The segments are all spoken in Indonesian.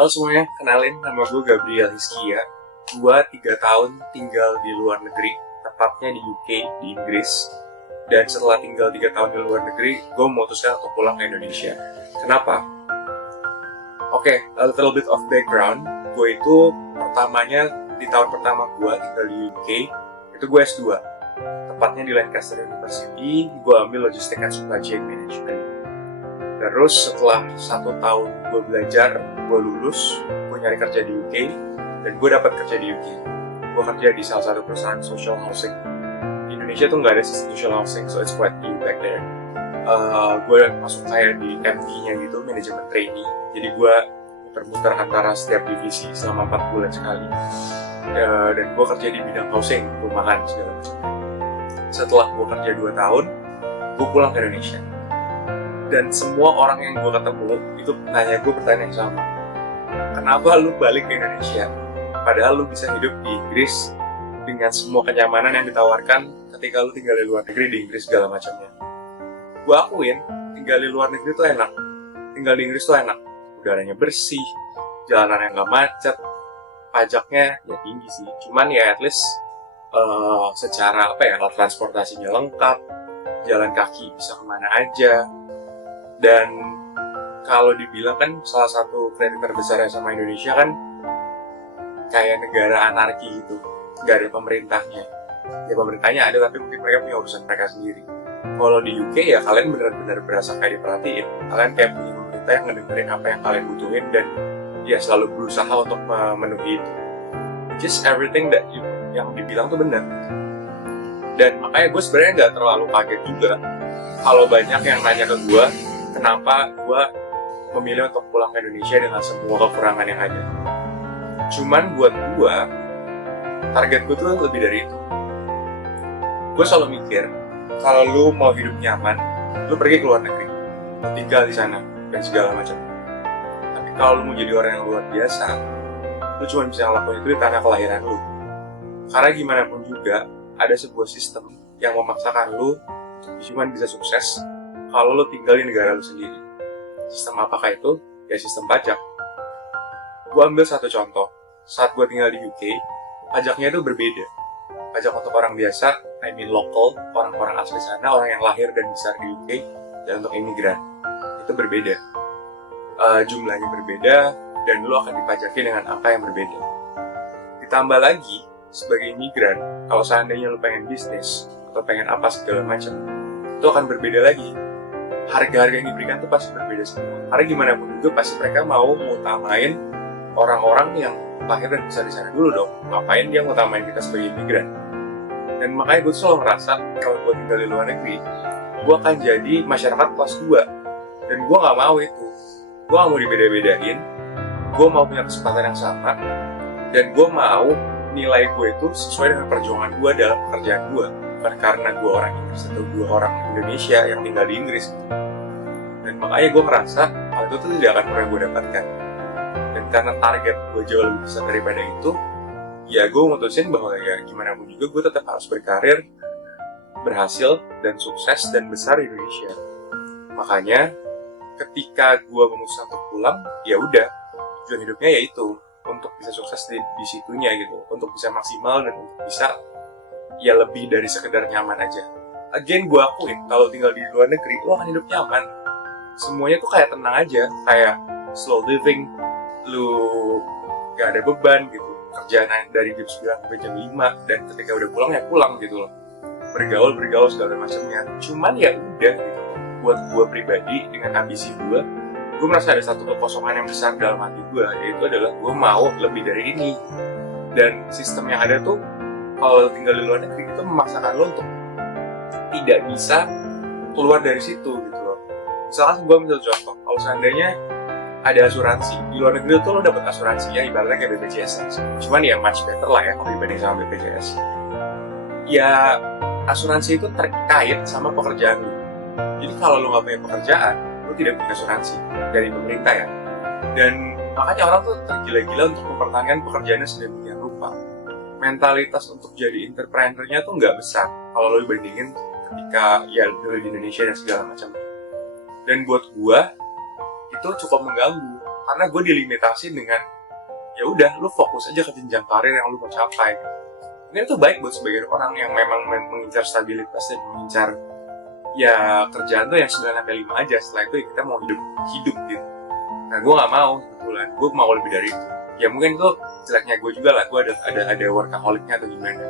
Halo semuanya, kenalin nama gue Gabriel Hiskia. Gue 3 tahun tinggal di luar negeri, tepatnya di UK, di Inggris. Dan setelah tinggal 3 tahun di luar negeri, gue memutuskan untuk pulang ke Indonesia. Kenapa? Oke, a little bit of background. Gue itu pertamanya, di tahun pertama gue tinggal di UK, itu gue S2. Tepatnya di Lancaster University, gue ambil Logistics and Supply Chain Management. Terus setelah 1 tahun gue belajar, gue lulus, gue nyari kerja di UK, dan gue dapat kerja di UK. Gue kerja di salah satu perusahaan social housing. Di Indonesia tuh nggak ada sistem social housing, so it's quite new back there. Gue masuk kayak di MT-nya gitu, manajemen trainee. Jadi gue muter-muter antara setiap divisi selama 4 bulan sekali. Dan gue kerja di bidang housing, perumahan segala macam. Setelah gue kerja 2 tahun, gue pulang ke Indonesia. Dan semua orang yang gue ketemu itu nanya gue pertanyaan yang sama. Kenapa lu balik ke Indonesia? Padahal lu bisa hidup di Inggris dengan semua kenyamanan yang ditawarkan ketika lu tinggal di luar negeri di Inggris segala macamnya. Gue akuin, tinggal di luar negeri tuh enak. Tinggal di Inggris tuh enak. Udaranya bersih, jalanannya nggak macet, pajaknya ya tinggi sih. Cuman ya at least secara alat transportasinya lengkap, jalan kaki bisa kemana aja. Dan kalau dibilang kan salah satu kredit terbesarnya sama Indonesia kan kayak negara anarki gitu, nggak ada pemerintahnya. Ya pemerintahnya ada tapi mungkin mereka punya urusan mereka sendiri. Kalau di UK ya kalian benar-benar berasa kayak diperhatiin. Kalian kayak punya pemerintah yang ngedengerin apa yang kalian butuhin dan ya selalu berusaha untuk memenuhi itu. Just everything that yang dibilang tuh benar. Dan makanya gue sebenarnya nggak terlalu kaget juga kalau banyak yang nanya ke gue kenapa gue memilih untuk pulang ke Indonesia dengan semua kekurangan yang ada. Cuman buat gue, target gue tuh lebih dari itu. Gue selalu mikir, kalau lu mau hidup nyaman, lu pergi ke luar negeri, tinggal di sana, dan segala macam. Tapi kalau lu mau jadi orang yang luar biasa, lu cuma bisa ngelakuin itu di tanah kelahiran lu. Karena gimana pun juga, ada sebuah sistem yang memaksakan lu cuma bisa sukses kalau lo tinggal di negara lo sendiri. Sistem apakah itu? Ya sistem pajak. Gue ambil satu contoh. Saat gue tinggal di UK, pajaknya itu berbeda. Pajak untuk orang biasa, I mean local, orang-orang asli sana, orang yang lahir dan besar di UK, dan untuk imigran. Itu berbeda. Jumlahnya berbeda, dan lo akan dipajaki dengan angka yang berbeda. Ditambah lagi, sebagai imigran, kalau seandainya lo pengen bisnis, atau pengen apa segala macam, itu akan berbeda lagi. Harga-harga yang diberikan tuh pasti berbeda semua. Karena gimana pun juga pasti mereka mau ngutamain orang-orang yang lahir dan besar di sana dulu dong. Ngapain dia ngutamain kita sebagai imigran? Dan makanya gue tuh selalu ngerasa kalau gue tinggal di luar negeri, gue akan jadi masyarakat kelas 2. Dan gue gak mau itu. Gue gak mau dibeda-bedain. Gue mau punya kesempatan yang sama. Dan gue mau nilai gue itu sesuai dengan perjuangan gue dalam pekerjaan gue. Bukan karena gue orang Inggris atau gue orang Indonesia yang tinggal di Inggris. Dan makanya gue ngerasa hal itu tuh tidak akan pernah gue dapatkan. Dan karena target gue jauh lebih besar daripada itu, ya gue mutusin bahwa ya gimana pun juga gue tetap harus berkarir, berhasil, dan sukses dan besar di Indonesia. Makanya ketika gue memutuskan untuk pulang, ya udah tujuan hidupnya yaitu untuk bisa sukses di situnya gitu, untuk bisa maksimal dan untuk bisa ya lebih dari sekedar nyaman aja. Again, gue akuin kalau tinggal di luar negeri, lo akan hidup nyaman. Semuanya tuh kayak tenang aja, kayak slow living, lu gak ada beban gitu. Kerjaan dari jam 9 sampai jam 5, dan ketika udah pulang ya pulang gitu loh. Bergaul segala macamnya. Cuman ya udah gitu. Buat gue pribadi, dengan ambisi gue merasa ada satu kekosongan yang besar dalam hati gue, yaitu adalah gue mau lebih dari ini. Dan sistem yang ada tuh kalau tinggal di luar negeri itu memaksakan lo untuk tidak bisa keluar dari situ gitu loh. Misalkan gue ambil contoh, kalau seandainya ada asuransi di luar negeri tuh lo dapet asuransi ya ibaratnya kayak BPJS lah. Cuman ya much better lah ya kalau dibanding sama BPJS. Ya asuransi itu terkait sama pekerjaan lo. Jadi kalau lo nggak punya pekerjaan, lo tidak punya asuransi dari pemerintah ya. Dan makanya orang tuh tergila-gila untuk mempertahankan pekerjaannya sedemikian rupa. Mentalitas untuk jadi entrepreneur-nya tuh nggak besar kalau lo dibandingin ketika ya dulu di Indonesia dan segala macam. Dan buat gua itu cukup mengganggu karena gue dilimitasi dengan ya udah lu fokus aja ke jenjang karir yang lu mau capai. Ini tuh baik buat sebagian orang yang memang mengincar stabilitas dan mengincar ya kerjaan tuh yang 9-5 aja, setelah itu ya kita mau hidup gitu. Nah gue nggak mau kebetulan, gue mau lebih dari itu. Ya mungkin itu jeleknya gue juga lah, gue ada workaholicnya atau gimana.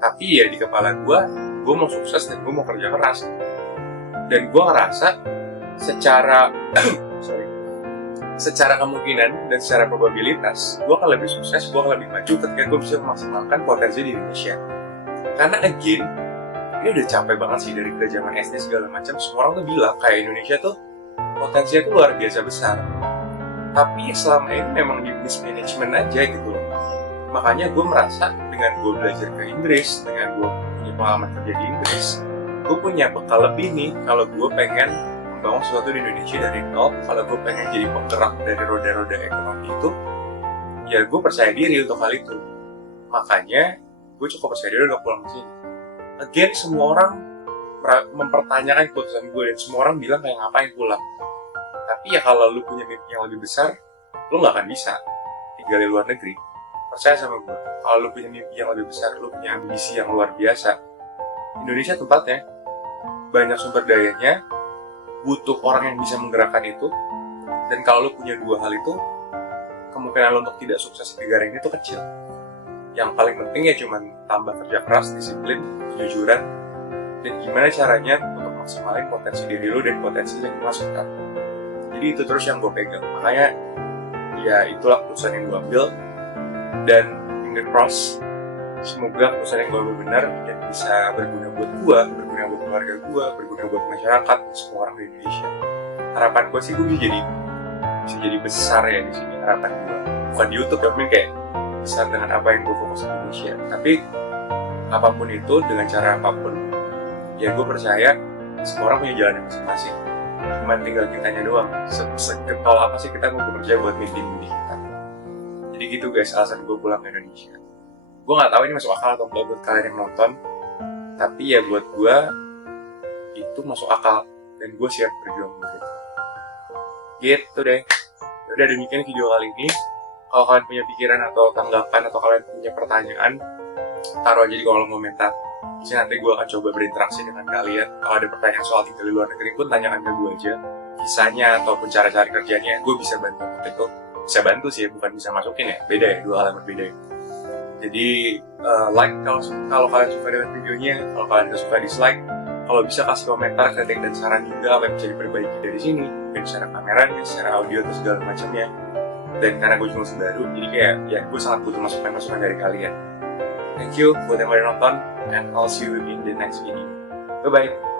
Tapi ya di kepala gue mau sukses dan gue mau kerja keras. Dan gue ngerasa secara secara kemungkinan dan secara probabilitas gue akan lebih sukses, gue akan lebih maju ketika gue bisa memaksimalkan potensi di Indonesia. Karena again, ini udah capek banget sih dari zaman SD segala macam. Semua orang tuh bilang kayak Indonesia tuh potensinya tuh luar biasa besar. Tapi selama ini memang di mismanagement aja gitu loh. Makanya gue merasa dengan gue belajar ke Inggris, dengan gue punya pengalaman kerja di Inggris, gue punya bekal lebih nih kalau gue pengen membangun sesuatu di Indonesia dari nol. Kalau gue pengen jadi penggerak dari roda-roda ekonomi itu, ya gue percaya diri untuk hal itu. Makanya gue cukup percaya diri untuk pulang ke sini. Again, semua orang mempertanyakan keputusan gue dan semua orang bilang kayak ngapain pulang. Tapi ya kalau lu punya mimpi yang lebih besar, lu gak akan bisa tinggal di luar negeri. Percaya sama gue, kalau lu punya mimpi yang lebih besar, lu punya ambisi yang luar biasa, Indonesia tempatnya, banyak sumber dayanya, butuh orang yang bisa menggerakkan itu. Dan kalau lu punya dua hal itu, kemungkinan lu untuk tidak sukses di negara ini tuh kecil. Yang paling penting ya cuman tambah kerja keras, disiplin, kejujuran, dan gimana caranya untuk maksimalin potensi diri lu dan potensi yang dimasukkan. Jadi itu terus yang gue pegang. Makanya ya itulah keputusan yang gue ambil. Dan finger cross, semoga keputusan yang gue ambil benar dan bisa berguna buat gue, berguna buat keluarga gue, berguna buat masyarakat, semua orang di Indonesia. Harapan gue sih gue bisa jadi besar ya di sini, harapan gue. Bukan di YouTube ya, mungkin kayak besar dengan apa yang gue fokus di Indonesia. Tapi apapun itu, dengan cara apapun, ya gue percaya semua orang punya jalan yang masing-masing. Cuma tinggal kitanya doang, seketol apa sih kita mau bekerja buat mimpi-mimpi kita. Jadi gitu guys, alasan gue pulang ke Indonesia. Gue gak tahu ini masuk akal atau enggak buat kalian yang nonton, tapi ya buat gue itu masuk akal dan gue siap berjuang buat itu. Gitu deh. Udah demikian video kali ini. Kalau kalian punya pikiran atau tanggapan atau kalian punya pertanyaan, taruh aja di kolom komentar. Jadi nanti gue akan coba berinteraksi dengan kalian. Kalau ada pertanyaan soal tinggal di luar negeri pun tanyakan ke gue aja. Kisahnya ataupun cara cari kerjanya, gue bisa bantu untuk itu. Bisa bantu sih, bukan bisa masukin ya. Beda ya, dua hal yang berbeda ya. Jadi like kalau kalian suka dengan videonya, kalau kalian gak suka dislike. Kalau bisa kasih komentar, kritik dan saran juga apa yang bisa diperbaiki dari sini. Mungkin secara kameranya, secara audio atau segala macamnya. Dan karena gue cuma baru, jadi kayak ya gue sangat butuh masukan dari kalian. Thank you buat yang udah nonton, and I'll see you in the next video. Bye-bye.